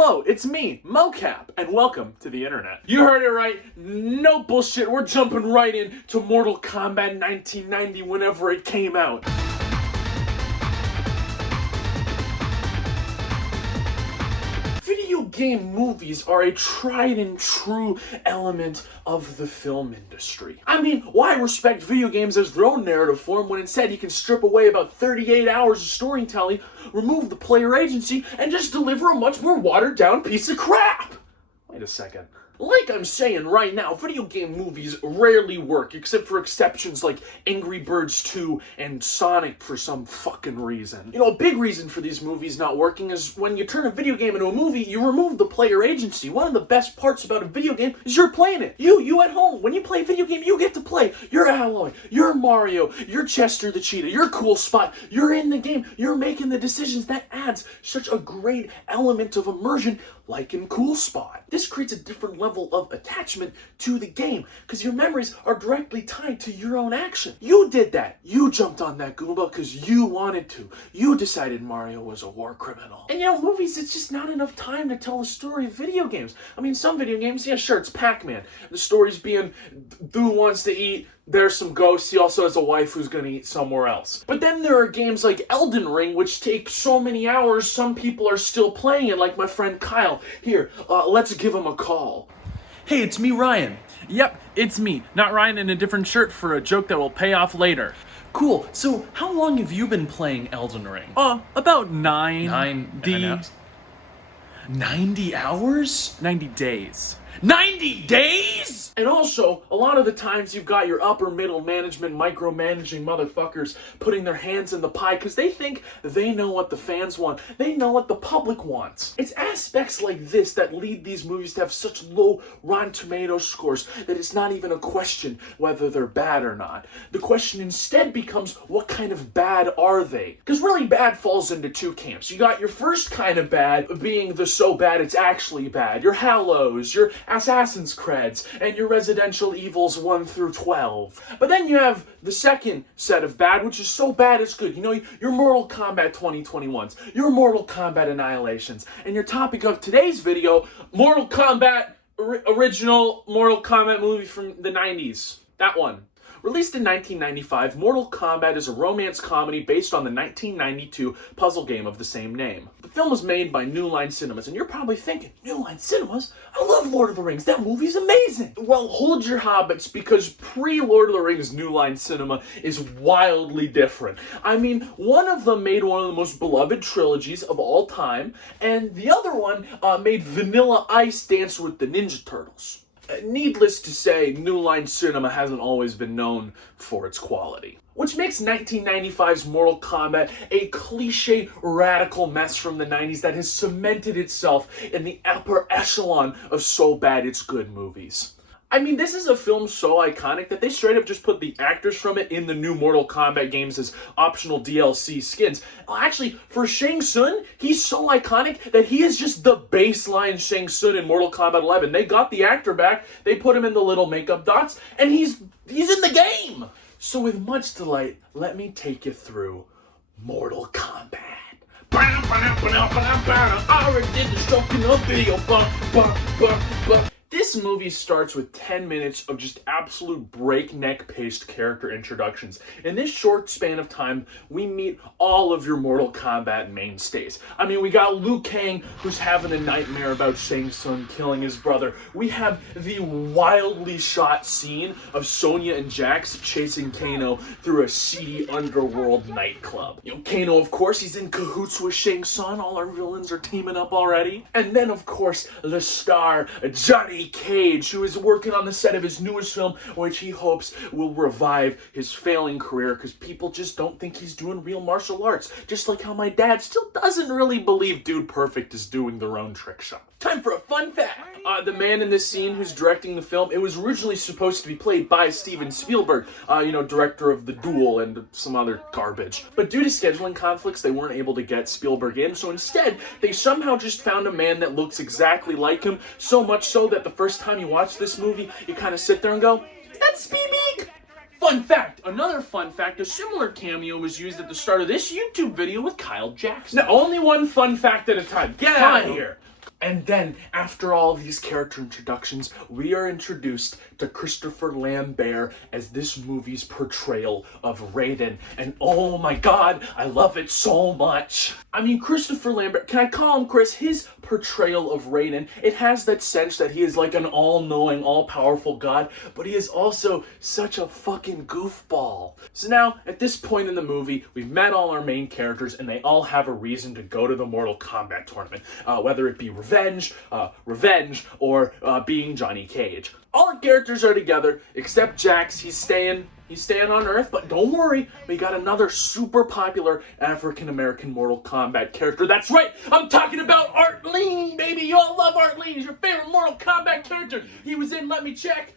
Hello, it's me, Mocap, and welcome to the internet. You heard it right, no bullshit, we're jumping right in to Mortal Kombat 1990 whenever it came out. Video game movies are a tried and true element of the film industry. I mean, why respect video games as their own narrative form when instead you can strip away about 38 hours of storytelling, remove the player agency, and just deliver a much more watered down piece of crap? Wait a second. Like I'm saying right now, video game movies rarely work, except for exceptions like Angry Birds 2 and Sonic for some fucking reason. You know, a big reason for these movies not working is when you turn a video game into a movie, you remove the player agency. One of the best parts about a video game is you're playing it. You at home, when you play a video game, you get to play. You're Alloy, you're Mario, you're Chester the Cheetah, you're Cool Spot, you're in the game, you're making the decisions. That adds such a great element of immersion, like in Cool Spot. This creates a different level of attachment to the game because your memories are directly tied to your own action. You did that. You jumped on that Goomba because you wanted to. You decided Mario was a war criminal. And you know, movies, it's just not enough time to tell the story of video games. I mean, some video games, yeah, sure, it's Pac-Man. The story's being, Boo wants to eat, there's some ghosts, he also has a wife who's gonna eat somewhere else. But then there are games like Elden Ring, which take so many hours, some people are still playing it, like my friend Kyle. Here, let's give him a call. Hey, it's me, Ryan. Yep, it's me. Not Ryan in a different shirt for a joke that will pay off later. Cool, so how long have you been playing Elden Ring? About 90 hours? 90 days. 90 days? And also, a lot of the times you've got your upper middle management micromanaging motherfuckers putting their hands in the pie because they think they know what the fans want. They know what the public wants. It's aspects like this that lead these movies to have such low Rotten Tomatoes scores that it's not even a question whether they're bad or not. The question instead becomes, what kind of bad are they? Because really bad falls into two camps. You got your first kind of bad being the so bad it's actually bad. Your Hallows, your Assassin's Creds, and your Residential Evils 1 through 12. But then you have the second set of bad, which is so bad it's good. You know, your Mortal Kombat 2021s, your Mortal Kombat Annihilations, and your topic of today's video, Mortal Kombat, original Mortal Kombat movie from the 90s. That one. Released in 1995, Mortal Kombat is a romance comedy based on the 1992 puzzle game of the same name. The film was made by New Line Cinemas, and you're probably thinking, New Line Cinemas? I love Lord of the Rings, that movie's amazing! Well, hold your hobbits, because pre-Lord of the Rings New Line Cinema is wildly different. I mean, one of them made one of the most beloved trilogies of all time, and the other one made Vanilla Ice Dance with the Ninja Turtles. Needless to say, New Line Cinema hasn't always been known for its quality. Which makes 1995's Mortal Kombat a cliche radical mess from the 90s that has cemented itself in the upper echelon of so bad it's good movies. I mean, this is a film so iconic that they straight up just put the actors from it in the new Mortal Kombat games as optional DLC skins. Actually, for Shang Tsung, he's so iconic that he is just the baseline Shang Tsung in Mortal Kombat 11. They got the actor back, they put him in the little makeup dots, and he's in the game! So with much delight, let me take you through Mortal Kombat. I already did the stroking of video. This movie starts with 10 minutes of just absolute breakneck-paced character introductions. In this short span of time, we meet all of your Mortal Kombat mainstays. I mean, we got Luke Kang, who's having a nightmare about Shang Tsung killing his brother. We have the wildly shot scene of Sonya and Jax chasing Kano through a seedy underworld nightclub. You know, Kano, of course, he's in cahoots with Shang Tsung. All our villains are teaming up already. And then, of course, the star, Johnny Cage, who is working on the set of his newest film, which he hopes will revive his failing career because people just don't think he's doing real martial arts. Just like how my dad still doesn't really believe Dude Perfect is doing their own trick shot. Time for a fun fact. The man in this scene who's directing the film, it was originally supposed to be played by Steven Spielberg, director of The Duel and some other garbage. But due to scheduling conflicts, they weren't able to get Spielberg in, so instead, they somehow just found a man that looks exactly like him, so much so that the first time you watch this movie, you kind of sit there and go, is that Spielberg? Fun fact, another fun fact, a similar cameo was used at the start of this YouTube video with Kyle Jackson. Now, only one fun fact at a time. Get out of here. And then, after all these character introductions, we are introduced to Christopher Lambert as this movie's portrayal of Raiden. And oh my god, I love it so much. I mean, Christopher Lambert, can I call him Chris? His portrayal of Raiden, it has that sense that he is like an all-knowing, all-powerful god, but he is also such a fucking goofball. So now, at this point in the movie, we've met all our main characters, and they all have a reason to go to the Mortal Kombat tournament, whether it be revenge, or being Johnny Cage. All our characters are together, except Jax. He's staying on Earth, but don't worry, we got another super popular African-American Mortal Kombat character. That's right, I'm talking about Art Lean, baby! You all love Art Lean, he's your favorite Mortal Kombat character. He was in, let me check,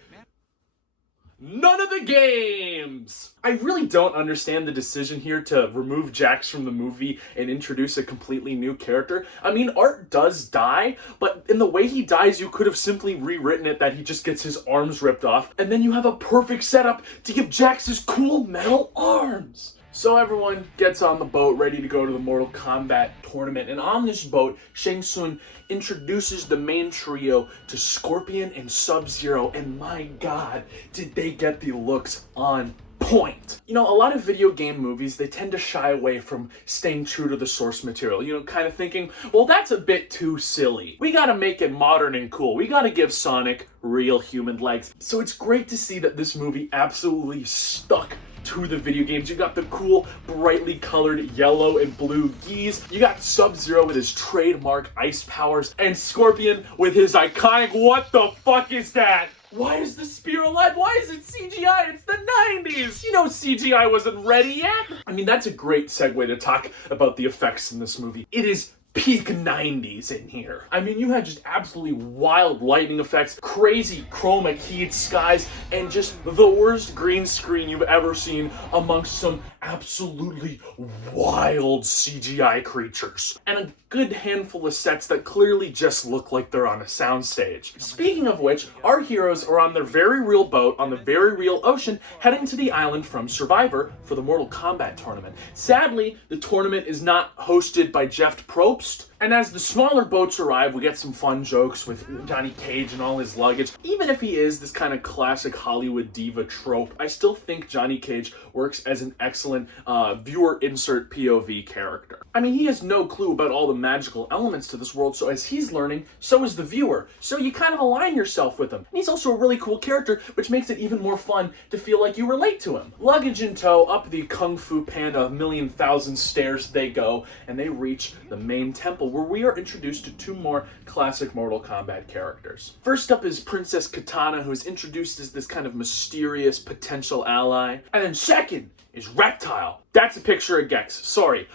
none of the games! I really don't understand the decision here to remove Jax from the movie and introduce a completely new character. I mean, Art does die, but in the way he dies, you could have simply rewritten it that he just gets his arms ripped off, and then you have a perfect setup to give Jax his cool metal arms. So everyone gets on the boat, ready to go to the Mortal Kombat tournament, and on this boat, Shang Tsung introduces the main trio to Scorpion and Sub-Zero, and my god, did they get the looks on point. You know, a lot of video game movies, they tend to shy away from staying true to the source material, you know, kind of thinking, well, that's a bit too silly. We gotta make it modern and cool. We gotta give Sonic real human legs. So it's great to see that this movie absolutely stuck to the video games. You got the cool, brightly colored yellow and blue geese. You got Sub-Zero with his trademark ice powers, and Scorpion with his iconic, what the fuck is that? Why is the spear alive? Why is it CGI? It's the 90s! You know CGI wasn't ready yet! I mean, that's a great segue to talk about the effects in this movie. It is peak 90s in here. I mean, you had just absolutely wild lightning effects, crazy chroma keyed skies, and just the worst green screen you've ever seen amongst some absolutely wild CGI creatures. And a good handful of sets that clearly just look like they're on a soundstage. Speaking of which, our heroes are on their very real boat on the very real ocean, heading to the island from Survivor for the Mortal Kombat tournament. Sadly, the tournament is not hosted by Jeff Probst, and as the smaller boats arrive, we get some fun jokes with Johnny Cage and all his luggage. Even if he is this kind of classic Hollywood diva trope, I still think Johnny Cage works as an excellent viewer insert POV character. I mean, he has no clue about all the magical elements to this world, so as he's learning, so is the viewer. So you kind of align yourself with him. And he's also a really cool character, which makes it even more fun to feel like you relate to him. Luggage in tow, up the Kung Fu Panda 1,000,000 stairs they go, and they reach the main temple, where we are introduced to two more classic Mortal Kombat characters. First up is Princess Katana, who is introduced as this kind of mysterious potential ally. And then second is Reptile. That's a picture of Gex. Sorry,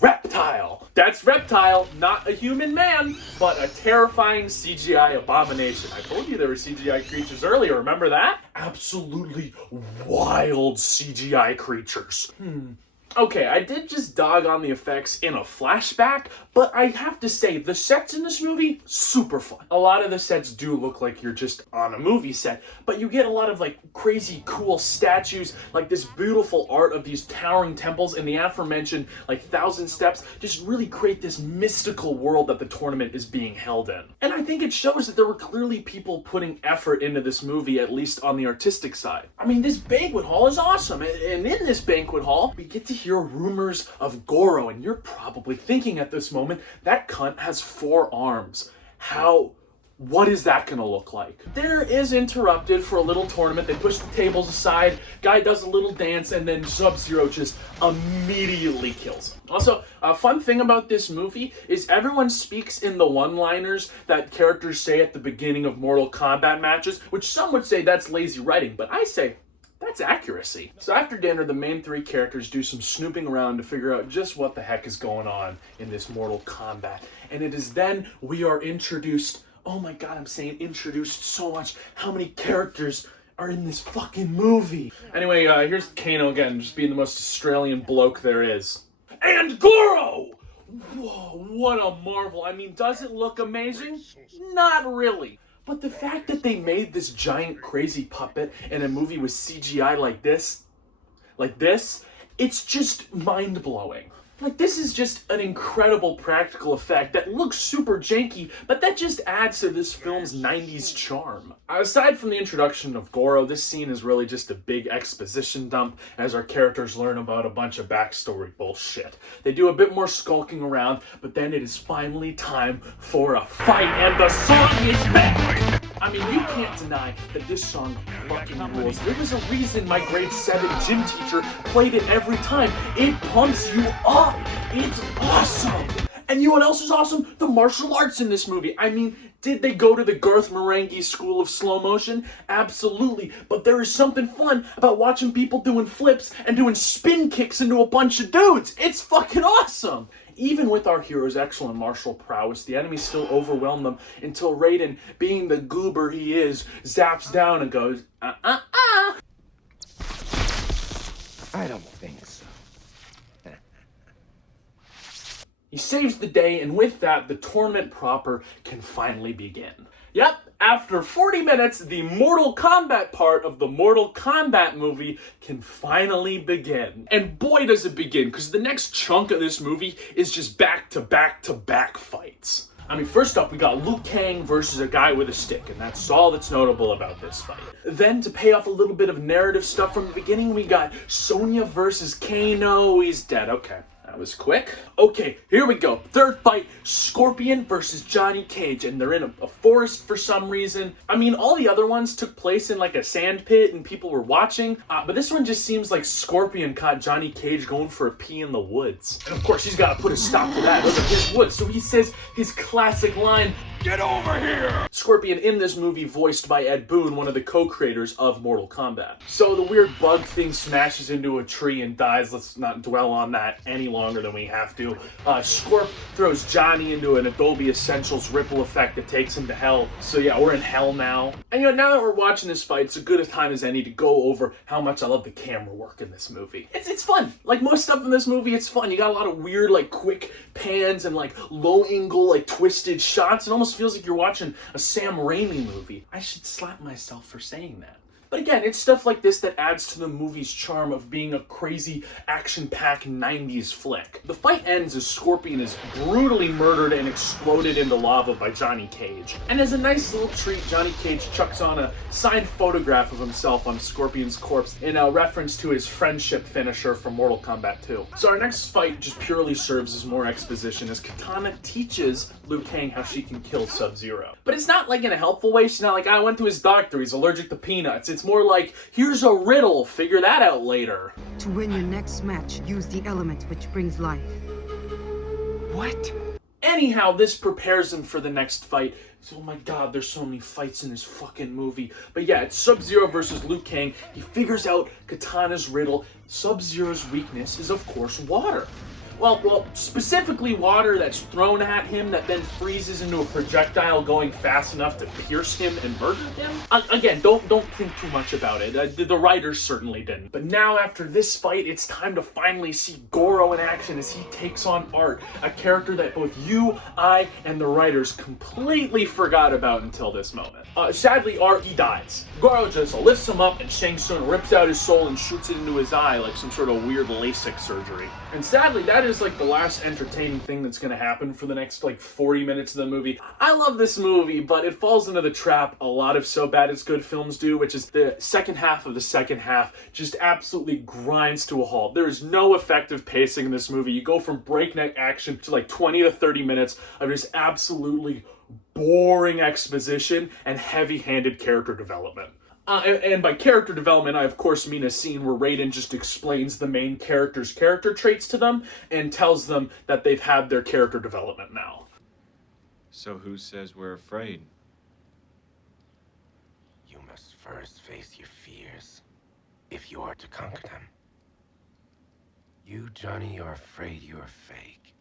Reptile. That's Reptile, not a human man, but a terrifying CGI abomination. I told you there were CGI creatures earlier, remember that? Absolutely wild CGI creatures. Okay, I did just dog on the effects in a flashback, but I have to say, the sets in this movie, super fun. A lot of the sets do look like you're just on a movie set, but you get a lot of like crazy cool statues, like this beautiful art of these towering temples and the aforementioned like 1,000 steps just really create this mystical world that the tournament is being held in. And I think it shows that there were clearly people putting effort into this movie, at least on the artistic side. I mean, this banquet hall is awesome, and in this banquet hall, we get to hear rumors of Goro, and you're probably thinking at this moment, that cunt has 4 arms. What is that gonna look like? Dinner is interrupted for a little tournament. They push the tables aside, guy does a little dance, and then Sub-Zero just immediately kills him. Also, a fun thing about this movie is everyone speaks in the one-liners that characters say at the beginning of Mortal Kombat matches, which some would say that's lazy writing, but I say, that's accuracy. So after dinner, the main 3 characters do some snooping around to figure out just what the heck is going on in this Mortal Kombat. And it is then we are introduced, oh my god, I'm saying introduced so much, how many characters are in this fucking movie. Anyway, here's Kano again, just being the most Australian bloke there is. And Goro! Whoa, what a marvel. I mean, does it look amazing? Not really. But the fact that they made this giant crazy puppet in a movie with CGI like this, it's just mind-blowing. Like, this is just an incredible practical effect that looks super janky, but that just adds to this film's 90s charm. Aside from the introduction of Goro, this scene is really just a big exposition dump as our characters learn about a bunch of backstory bullshit. They do a bit more skulking around, but then it is finally time for a fight, and the song is back! I mean, you can't deny that this song fucking rules. There was a reason my grade 7 gym teacher played it every time. It pumps you up. It's awesome. And you know what else is awesome? The martial arts in this movie. I mean, did they go to the Garth Marenghi school of slow motion? Absolutely. But there is something fun about watching people doing flips and doing spin kicks into a bunch of dudes. It's fucking awesome. Even with our hero's excellent martial prowess, the enemy still overwhelmed them until Raiden, being the goober he is, zaps down and goes, I don't think so. He saves the day, and with that, the tournament proper can finally begin. Yep, after 40 minutes, the Mortal Kombat part of the Mortal Kombat movie can finally begin. And boy does it begin, because the next chunk of this movie is just back-to-back-to-back fights. I mean, first up, we got Luke Kang versus a guy with a stick, and that's all that's notable about this fight. Then, to pay off a little bit of narrative stuff from the beginning, we got Sonya versus Kano. He's dead. Okay. That was quick. Okay, here we go. Third fight, Scorpion versus Johnny Cage, and they're in a forest for some reason. I mean, all the other ones took place in like a sand pit and people were watching, but this one just seems like Scorpion caught Johnny Cage going for a pee in the woods. And of course, he's got to put a stop to that. Those are his woods, so he says his classic line, "Get over here!" Scorpion in this movie voiced by Ed Boon, one of the co-creators of Mortal Kombat. So the weird bug thing smashes into a tree and dies. Let's not dwell on that any longer than we have to. Scorp throws Johnny into an Adobe Essentials ripple effect that takes him to hell. So yeah, we're in hell now. And you know, now that we're watching this fight, it's as good a time as any to go over how much I love the camera work in this movie. It's fun. Like most stuff in this movie, it's fun. You got a lot of weird, like quick pans and like low angle, like twisted shots. It almost feels like you're watching a Sam Raimi movie. I should slap myself for saying that. But again, it's stuff like this that adds to the movie's charm of being a crazy, action-packed 90s flick. The fight ends as Scorpion is brutally murdered and exploded into lava by Johnny Cage. And as a nice little treat, Johnny Cage chucks on a signed photograph of himself on Scorpion's corpse in a reference to his friendship finisher from Mortal Kombat 2. So our next fight just purely serves as more exposition as Katana teaches Luke Kang how she can kill Sub-Zero. But it's not like in a helpful way. She's not like, I went to his doctor, he's allergic to peanuts. It's more like, here's a riddle, figure that out later. To win your next match, use the element which brings life. What? Anyhow, this prepares him for the next fight. Oh my god, there's so many fights in this fucking movie. But yeah, it's Sub-Zero versus Luke Kang. He figures out Katana's riddle. Sub-Zero's weakness is, of course, water. Well, specifically water that's thrown at him that then freezes into a projectile going fast enough to pierce him and murder him. Again, don't think too much about it. The writers certainly didn't. But now after this fight, it's time to finally see Goro in action as he takes on Art, a character that both you, I, and the writers completely forgot about until this moment. Sadly, Art, he dies. Goro just lifts him up and Shang Tsung rips out his soul and shoots it into his eye like some sort of weird LASIK surgery. And sadly, that is like the last entertaining thing that's going to happen for the next like 40 minutes of the movie. I love this movie, but it falls into the trap a lot of so bad it's good films do, which is the second half of the second half just absolutely grinds to a halt. There is no effective pacing in this movie. You go from breakneck action to like 20 to 30 minutes of just absolutely boring exposition and heavy-handed character development. And by character development, I of course mean a scene where Raiden just explains the main character's character traits to them and tells them that they've had their character development now. So who says we're afraid? You must first face your fears, if you are to conquer them. You, Johnny, are afraid you are fake.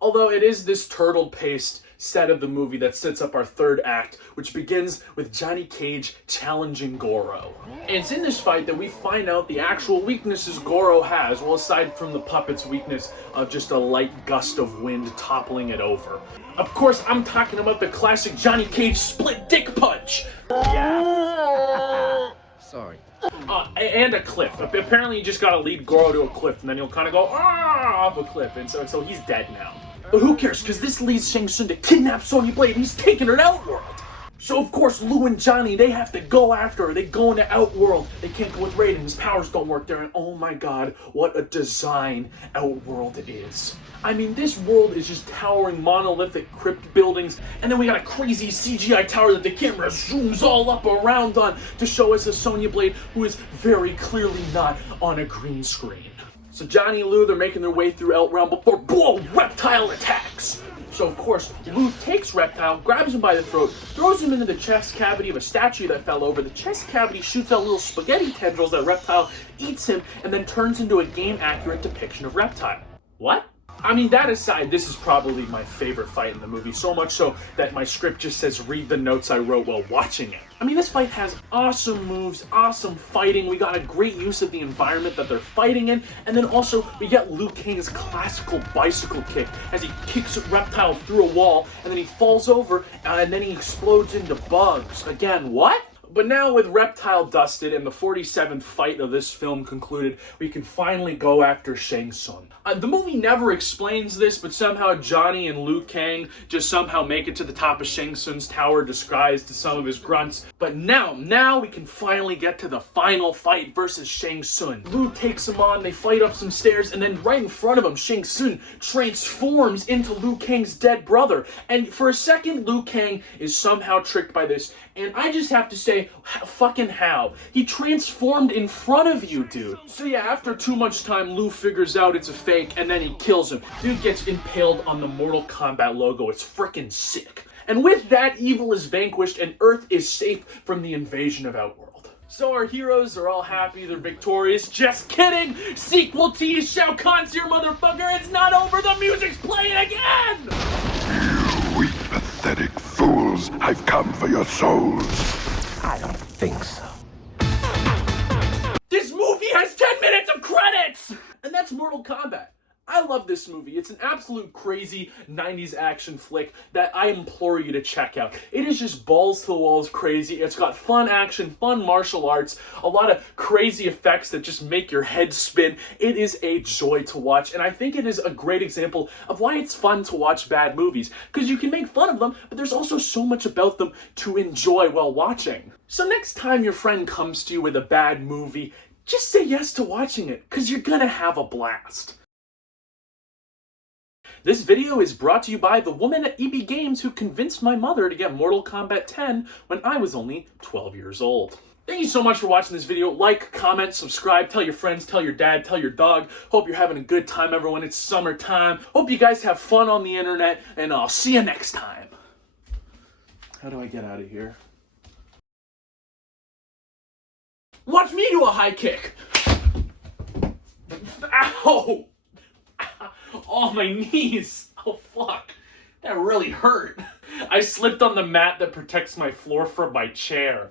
Although it is this turtle-paced set of the movie that sets up our third act, which begins with Johnny Cage challenging Goro. And it's in this fight that we find out the actual weaknesses Goro has, well, aside from the puppet's weakness of just a light gust of wind toppling it over. Of course, I'm talking about the classic Johnny Cage split dick punch! Yeah. Sorry. And a cliff. Apparently you just gotta lead Goro to a cliff, and then he'll kind of go, off a cliff, and so he's dead now. But who cares, because this leads Shang Tsung to kidnap Sonya Blade, and he's taking her to Outworld. So of course, Lu and Johnny, they have to go after her. They go into Outworld. They can't go with Raiden. His powers don't work there. And oh my god, what a design Outworld is. I mean, this world is just towering monolithic crypt buildings. And then we got a crazy CGI tower that the camera zooms all up around on to show us a Sonya Blade who is very clearly not on a green screen. So Johnny and Lu, they're making their way through Outrealm before, whoa, Reptile attacks! So of course, Lu takes Reptile, grabs him by the throat, throws him into the chest cavity of a statue that fell over. The chest cavity shoots out little spaghetti tendrils that Reptile eats him and then turns into a game-accurate depiction of Reptile. What? I mean, that aside, this is probably my favorite fight in the movie, so much so that my script just says read the notes I wrote while watching it. I mean, this fight has awesome moves, awesome fighting, we got a great use of the environment that they're fighting in, and then also we get Luke Kang's classical bicycle kick as he kicks Reptile through a wall, and then he falls over, and then he explodes into bugs. Again, what? But now with Reptile dusted and the 47th fight of this film concluded, we can finally go after Shang Tsung. The movie never explains this, but somehow Johnny and Luke Kang just somehow make it to the top of Shang Tsung's tower disguised to some of his grunts. But now we can finally get to the final fight versus Shang Tsung. Lu takes him on, they fight up some stairs, and then right in front of him, Shang Tsung transforms into Liu Kang's dead brother. And for a second, Liu Kang is somehow tricked by this. And I just have to say, fucking how? He transformed in front of you, dude. So yeah, after too much time, Liu figures out it's a fake, and then he kills him. Dude gets impaled on the Mortal Kombat logo. It's frickin' sick. And with that, evil is vanquished, and Earth is safe from the invasion of Outworld. So our heroes are all happy, they're victorious. Just kidding! Sequel tease, Shao Kahn's here, motherfucker! It's not over, the music's playing again! You weak, pathetic fools! I've come for your souls! I don't think so. This movie has 10 minutes of credits! And that's Mortal Kombat. I love this movie. It's an absolute crazy 90s action flick that I implore you to check out. It is just balls to the walls crazy. It's got fun action, fun martial arts, a lot of crazy effects that just make your head spin. It is a joy to watch, and I think it is a great example of why it's fun to watch bad movies, because you can make fun of them, but there's also so much about them to enjoy while watching. So next time your friend comes to you with a bad movie, just say yes to watching it, because you're gonna have a blast. This video is brought to you by the woman at EB Games who convinced my mother to get Mortal Kombat 10 when I was only 12 years old. Thank you so much for watching this video. Like, comment, subscribe, tell your friends, tell your dad, tell your dog. Hope you're having a good time, everyone. It's summertime. Hope you guys have fun on the internet, and I'll see you next time. How do I get out of here? Watch me do a high kick. Ow! Oh, my knees. Oh, fuck. That really hurt. I slipped on the mat that protects my floor from my chair.